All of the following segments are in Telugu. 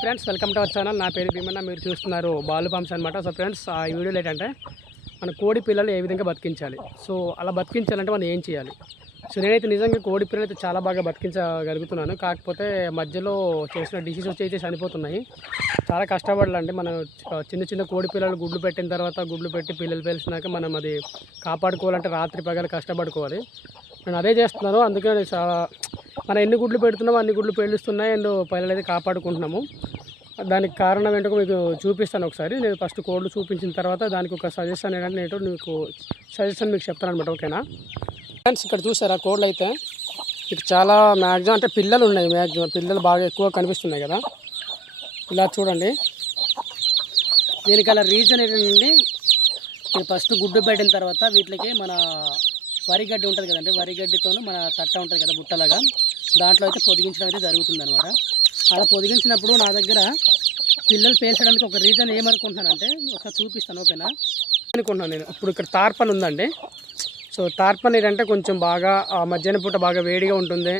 Friends welcome to our channel. నా పేరు భీమన్న. మీరు చూస్తున్నారు బాలు పంప్స్ అనమాట. సో ఫ్రెండ్స్ ఈ వీడియోలో ఏంటంటే మన కోడి పిల్లలు ఏ విధంగా బతికించాలి, సో అలా బతికించాలంటే మనం ఏం చేయాలి. సో నేనైతే నిజంగా కోడి పిల్లలు అయితే చాలా బాగా బతికించగలుగుతున్నాను. కాకపోతే మధ్యలో చేసిన డిసీజ్ వచ్చి అయితే చనిపోతున్నాయి. చాలా కష్టపడాలండి. మనం చిన్న చిన్న కోడి పిల్లలు గుడ్లు పెట్టిన తర్వాత గుడ్లు పెట్టి పిల్లలు పెలిసినాక మనం అది కాపాడుకోవాలంటే రాత్రి పగలు కష్టపడుకోవాలి. నేను అదే చేస్తున్నాను. అందుకే మనం ఎన్ని గుడ్లు పెడుతున్నామో అన్ని గుడ్లు పేలుస్తున్నాయి అండ్ పిల్లలు అయితే కాపాడుకుంటున్నాము. దానికి కారణం ఏంటో మీకు చూపిస్తాను ఒకసారి. నేను ఫస్ట్ కోడ్లు చూపించిన తర్వాత దానికి ఒక సజెషన్ ఏంటంటే నేను మీకు సజెషన్ మీకు చెప్తాను అనమాట. ఓకేనా ఫ్రెండ్స్, ఇక్కడ చూసారా కోడ్లు అయితే మీకు చాలా మ్యాక్సిమం అంటే పిల్లలు ఉన్నాయి. మ్యాక్సిమం పిల్లలు బాగా ఎక్కువ కనిపిస్తున్నాయి కదా. ఇలా చూడండి. దీనికి అలా రీజన్ ఏంటంటే మీరు ఫస్ట్ గుడ్డు పెట్టిన తర్వాత వీటికి మన వరిగడ్డి ఉంటుంది కదండి, వరిగడ్డితో మన తట్ట ఉంటుంది కదా బుట్టలాగా, దాంట్లో అయితే పొదిగించడం అయితే జరుగుతుంది అనమాట. అలా పొదిగించినప్పుడు నా దగ్గర పిల్లలు పేల్చడానికి ఒక రీజన్ ఏమనుకుంటున్నానంటే ఒకసారి చూపిస్తాను. ఓకేనా అనుకుంటున్నాను నేను. ఇప్పుడు ఇక్కడ తార్పన్ ఉందండి. సో తార్పన్ ఏంటంటే కొంచెం బాగా మధ్యాహ్నం పూట బాగా వేడిగా ఉంటుంది,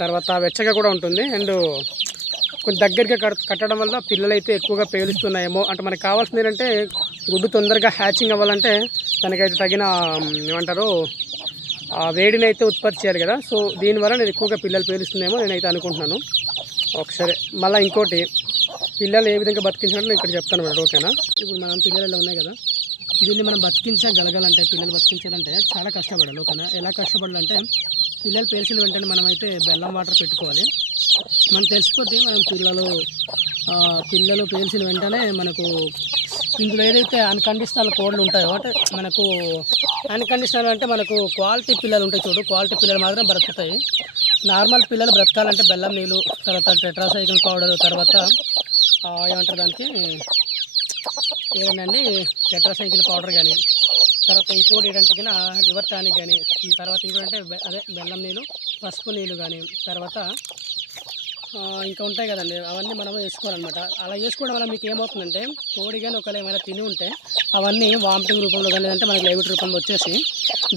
తర్వాత వెచ్చగా కూడా ఉంటుంది అండ్ కొంచెం దగ్గరగా కట్టడం వల్ల పిల్లలు అయితే ఎక్కువగా పేలుస్తున్నాయేమో. అంటే మనకు కావాల్సింది ఏంటంటే గుడ్డు తొందరగా హ్యాచింగ్ అవ్వాలంటే దానికైతే తగిన ఏమంటారు వేడిని అయితే ఉత్పత్తి చేయాలి కదా. సో దీనివల్ల నేను ఎక్కువగా పిల్లలు పేలుస్తున్నాయేమో నేనైతే అనుకుంటున్నాను. ఒకసారి మళ్ళీ ఇంకోటి పిల్లలు ఏ విధంగా బతికించాలంటే నేను ఇక్కడ చెప్తాను అన్నమాట. ఓకేనా, ఇప్పుడు మనం పిల్లలు ఇలా ఉన్నాయి కదా, దీన్ని మనం బతికించగలగాలంటే పిల్లలు బతికించాలంటే చాలా కష్టపడాలి. ఓకేనా, ఎలా కష్టపడాలంటే పిల్లలు పేల్చిన వెంటనే మనమైతే బెల్లం వాటర్ పెట్టుకోవాలి. మనకు తెలిసిపోతే మనం పిల్లలు పేల్చిన వెంటనే మనకు ఇందులో ఏదైతే అన్కండిషనల్ కోడ్లు ఉంటాయో, అంటే మనకు అన్కండిషనల్ అంటే మనకు క్వాలిటీ పిల్లలు ఉంటాయి చూడు, క్వాలిటీ పిల్లలు మాత్రం బ్రతుకుతాయి. నార్మల్ పిల్లలు బ్రతకాలంటే బెల్లం నీళ్ళు, తర్వాత టెట్రాసైకిల్ పౌడర్, తర్వాత ఏమంటారు దానికి ఏదండి టెట్రాసైకిల్ పౌడర్ కానీ, తర్వాత ఇంకోటి ఏంటంటే కానీ లివర్ టానిక్ కానీ, తర్వాత ఇంకోటంటే అదే బెల్లం నీళ్ళు, పసుపు నీళ్ళు కానీ, తర్వాత ఇంకా ఉంటాయి కదండి, అవన్నీ మనం వేసుకోవాలన్నమాట. అలా వేసుకోవడం వల్ల మీకు ఏమవుతుందంటే కోడి కానీ ఒకవేళ ఏమైనా తిని ఉంటే అవన్నీ వామిటింగ్ రూపంలో కానీ లేదంటే మనకి లైవిట్ రూపంలో వచ్చేసి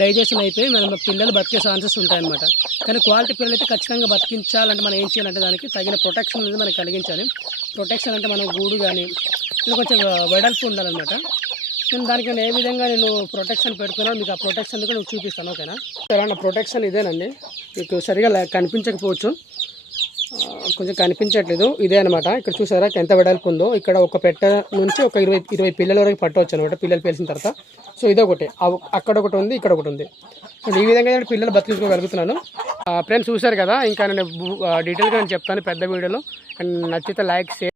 డైజెషన్ అయిపోయి మన పిల్లలు బతికే ఛాన్సెస్ ఉంటాయన్నమాట. కానీ క్వాలిటీ పిల్లలు అయితే ఖచ్చితంగా బతికించాలంటే మనం ఏం చేయాలంటే దానికి తగిన ప్రొటెక్షన్ అనేది మనకి కలిగించాలి. ప్రొటెక్షన్ అంటే మనం గూడు కానీ ఇలా కొంచెం వెడల్పు ఉండాలన్నమాట. నేను దానికి ఏ విధంగా నేను ప్రొటెక్షన్ పెడుతున్నాను మీకు ఆ ప్రొటెక్షన్ కూడా నేను చూపిస్తాను. ఓకేనా, నా ప్రొటెక్షన్ ఇదేనండి. మీకు సరిగా కనిపించకపోవచ్చు, కొంచెం కనిపించట్లేదు, ఇదే అనమాట. ఇక్కడ చూసారా ఎంత వెడల్పు ఉందో. ఇక్కడ ఒక పెట్ట నుంచి ఒక 20 పిల్లల వరకు పట్టవచ్చు అనమాట పిల్లలు పేల్చిన తర్వాత. సో ఇదొకటి, అక్కడ ఒకటి ఉంది, ఇక్కడ ఒకటి ఉంది. సో ఈ విధంగా నేను పిల్లలు బతికించుకోగలుగుతున్నాను. ఫ్రెండ్స్ చూసారు కదా, ఇంకా నేను డీటెయిల్గా నేను చెప్తాను పెద్ద వీడియోలో. అండ్ నచ్చితే లైక్, షేర్.